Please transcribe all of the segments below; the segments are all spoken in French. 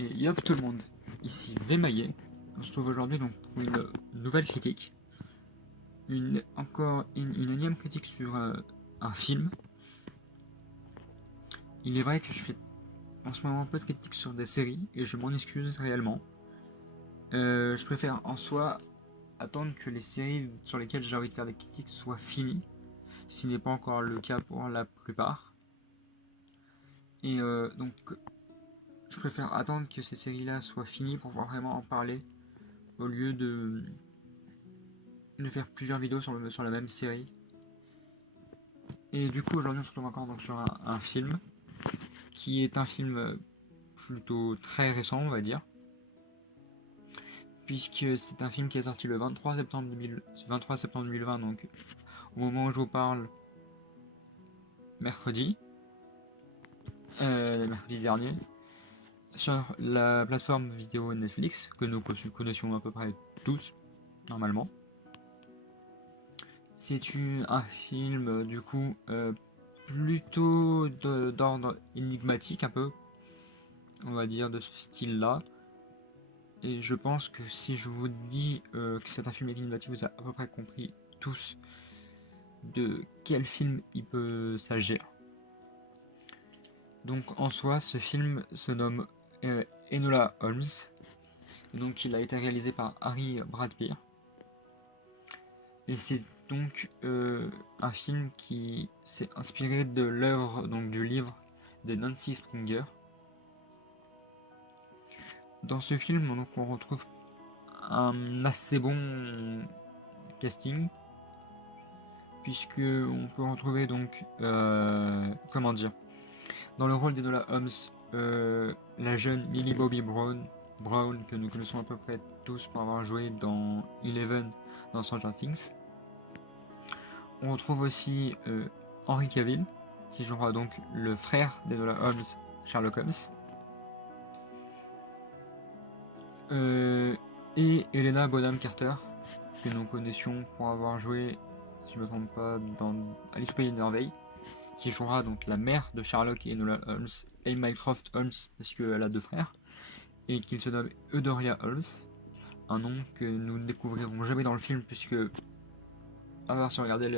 Et yop tout le monde, ici Vmaillet. On se trouve aujourd'hui donc pour une nouvelle critique. Encore une énième critique sur un film. Il est vrai que je fais en ce moment un peu de critiques sur des séries et je m'en excuse réellement. Je préfère en soi attendre que les séries sur lesquelles j'ai envie de faire des critiques soient finies, ce qui n'est pas encore le cas pour la plupart. Et donc je préfère attendre que ces séries-là soient finies pour pouvoir vraiment en parler au lieu de faire plusieurs vidéos sur la même série. Et du coup aujourd'hui on se retrouve encore donc, sur un film qui est un film plutôt très récent on va dire, puisque c'est un film qui est sorti le 23 septembre 2020, donc au moment où je vous parle, mercredi dernier, sur la plateforme vidéo Netflix, que nous connaissions à peu près tous, normalement. C'est un film, du coup, plutôt d'ordre énigmatique, un peu, on va dire, de ce style-là. Et je pense que si je vous dis que c'est un film énigmatique, vous avez à peu près compris tous de quel film il peut s'agir. Donc en soi, ce film se nomme Enola Holmes. Et donc il a été réalisé par Harry Bradbeer. Et c'est donc un film qui s'est inspiré de l'œuvre, donc du livre de Nancy Springer. Dans ce film, donc, on retrouve un assez bon casting, puisque on peut retrouver donc comment dire, dans le rôle d'Enola Holmes, la jeune Millie Bobby Brown, que nous connaissons à peu près tous pour avoir joué dans Eleven dans Stranger Things. On retrouve aussi Henry Cavill, qui jouera donc le frère d'Enola Holmes, Sherlock Holmes. Et Helena Bonham Carter, que nous connaissions pour avoir joué, si je ne me trompe pas, dans Alice au Pays des Merveilles, qui jouera donc la mère de Sherlock et Enola Holmes, et Mycroft Holmes, parce qu'elle a deux frères, et qu'il se nomme Eudora Holmes, un nom que nous ne découvrirons jamais dans le film, puisque, à voir si vous regardez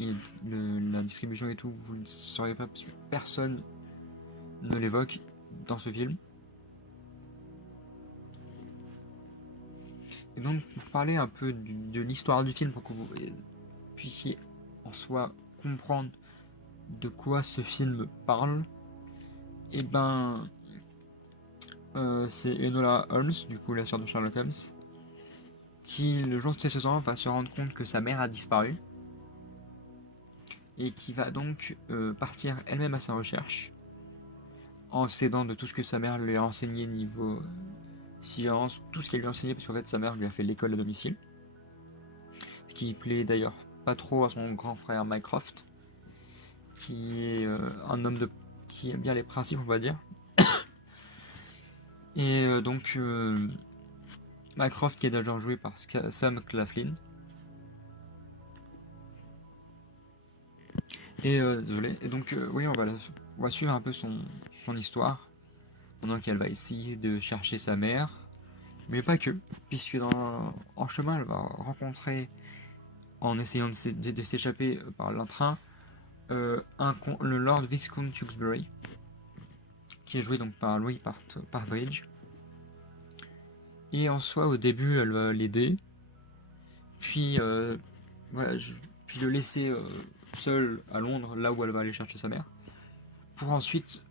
la distribution et tout, vous ne saurez pas, parce que personne ne l'évoque dans ce film. Et donc, pour parler un peu de l'histoire du film, pour que vous puissiez en soi comprendre de quoi ce film parle, et ben c'est Enola Holmes, du coup la sœur de Sherlock Holmes, qui le jour de ses 16 ans va se rendre compte que sa mère a disparu et qui va donc partir elle-même à sa recherche en s'aidant de tout ce que sa mère lui a enseigné niveau science, tout ce qu'elle lui a enseigné, parce qu'en fait sa mère lui a fait l'école à domicile, ce qui plaît d'ailleurs pas trop à son grand frère Mycroft, qui est un homme qui aime bien les principes on va dire. Et donc Mycroft qui est d'ailleurs joué par Sam Claflin. Et désolé. Et donc oui, on va suivre un peu son histoire pendant qu'elle va essayer de chercher sa mère, mais pas que, puisque en chemin elle va rencontrer, en essayant de s'échapper par le train, le Lord Viscount Tewkesbury, qui est joué donc par Louis Partridge. Et en soi, au début, elle va l'aider, puis voilà, puis le laisser seul à Londres, là où elle va aller chercher sa mère, pour ensuite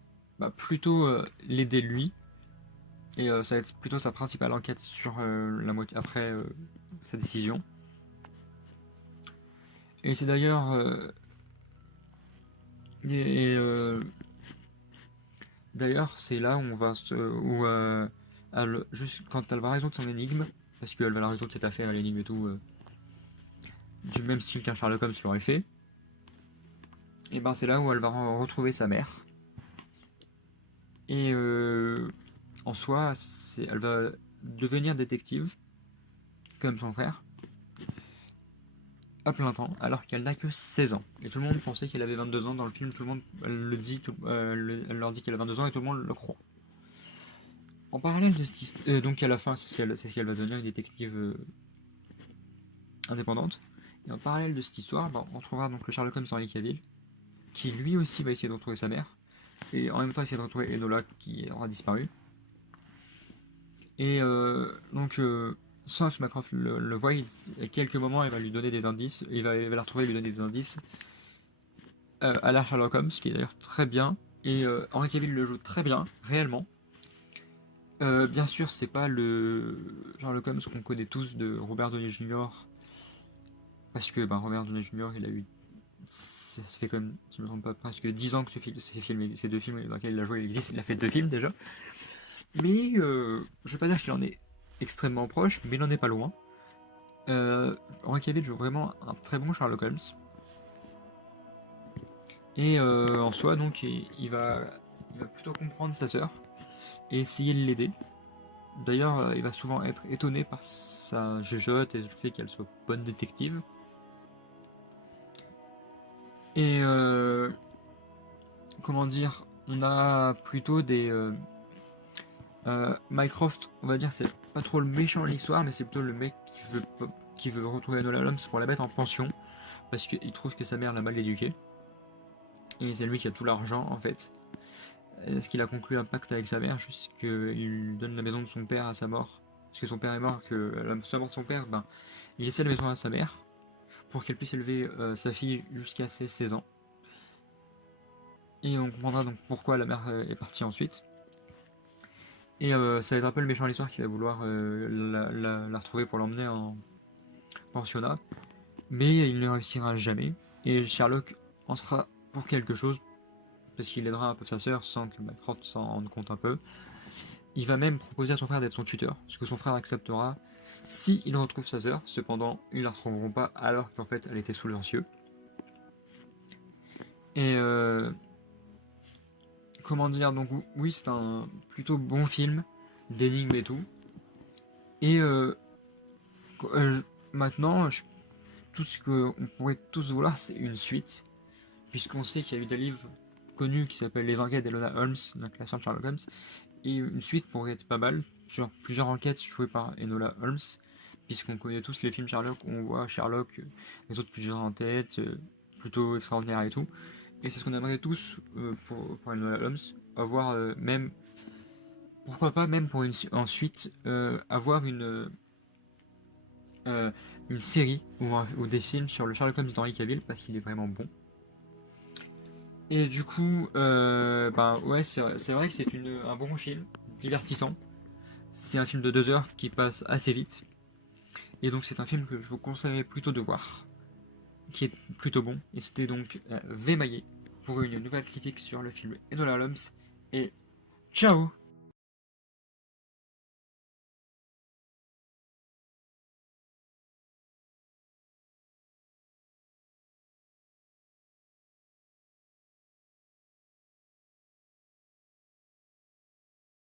plutôt l'aider lui. Et ça va être plutôt sa principale enquête sur après sa décision. Et c'est d'ailleurs d'ailleurs c'est là où on va juste quand elle va résoudre son énigme, parce qu'elle va la résoudre cette affaire, l'énigme et tout, du même style qu'un Sherlock Holmes l'aurait fait. Et ben c'est là où elle va retrouver sa mère. Et en soi, elle va devenir détective, comme son frère, à plein temps, alors qu'elle n'a que 16 ans. Et tout le monde pensait qu'elle avait 22 ans dans le film, tout le monde elle leur dit qu'elle a 22 ans et tout le monde le croit. En parallèle de donc à la fin, c'est ce qu'elle va devenir une détective indépendante. Et en parallèle de cette histoire, bah, on trouvera donc le Sherlock Holmes Henry Cavill, qui lui aussi va essayer de retrouver sa mère, et en même temps essayer de retrouver Enola qui aura disparu. Et donc, sans que Macroft le voit, à quelques moments, il va lui donner des indices, il va la retrouver et lui donner des indices à la Sherlock Holmes, ce qui est d'ailleurs très bien. Et Henry Cavill le joue très bien, réellement. Bien sûr, c'est pas le Sherlock Holmes qu'on connaît tous de Robert Downey Jr. Parce que Robert Downey Jr. il a eu. Ça fait comme, si je me trompe pas, presque 10 ans que ces deux films dans lesquels il a joué existent. Il a fait deux films déjà. Mais je vais pas dire qu'il en est extrêmement proche, mais il en est pas loin. Henry Cavill joue vraiment un très bon Sherlock Holmes. Et en soi, donc, il va plutôt comprendre sa sœur et essayer de l'aider. D'ailleurs, il va souvent être étonné par sa jugeote et le fait qu'elle soit bonne détective. Et comment dire, on a plutôt des Mycroft, on va dire, c'est pas trop le méchant de l'histoire, mais c'est plutôt le mec qui veut retrouver Enola Holmes pour la mettre en pension parce qu'il trouve que sa mère l'a mal éduquée. Et c'est lui qui a tout l'argent en fait. Est-ce qu'il a conclu un pacte avec sa mère jusqu'il donne la maison de son père à sa mort? Parce que son père est mort, que la mort de son père, il laissait la maison à sa mère pour qu'elle puisse élever sa fille jusqu'à ses 16 ans. Et on comprendra donc pourquoi la mère est partie ensuite. Et ça va être un peu le méchant de l'histoire qui va vouloir la retrouver pour l'emmener en pensionnat. Mais il ne réussira jamais. Et Sherlock en sera pour quelque chose, parce qu'il aidera un peu sa sœur sans que Mycroft s'en rende compte un peu. Il va même proposer à son frère d'être son tuteur, ce que son frère acceptera si il retrouve sa sœur. Cependant, ils ne la retrouveront pas alors qu'en fait elle était sous leurs yeux. Et comment dire, donc oui, c'est un plutôt bon film d'énigmes et tout. Et maintenant, tout ce qu'on pourrait tous vouloir, c'est une suite, puisqu'on sait qu'il y a eu des livres connus qui s'appellent Les Enquêtes d'Enola Holmes, la création de Sherlock Holmes, et une suite pourrait être pas mal sur plusieurs enquêtes jouées par Enola Holmes, puisqu'on connaît tous les films Sherlock, on voit Sherlock, les autres plusieurs en tête, plutôt extraordinaire et tout. Et c'est ce qu'on aimerait tous pour Enola Holmes, avoir même, pourquoi pas même pour ensuite avoir une série ou des films sur le Sherlock Holmes d'Henry Cavill, parce qu'il est vraiment bon. Et du coup, ouais, c'est vrai que c'est un bon film, divertissant. C'est un film de 2 heures qui passe assez vite. Et donc c'est un film que je vous conseillerais plutôt de voir, qui est plutôt bon. Et c'était donc V. Maillet pour une nouvelle critique sur le film Enola Holmes. Et ciao!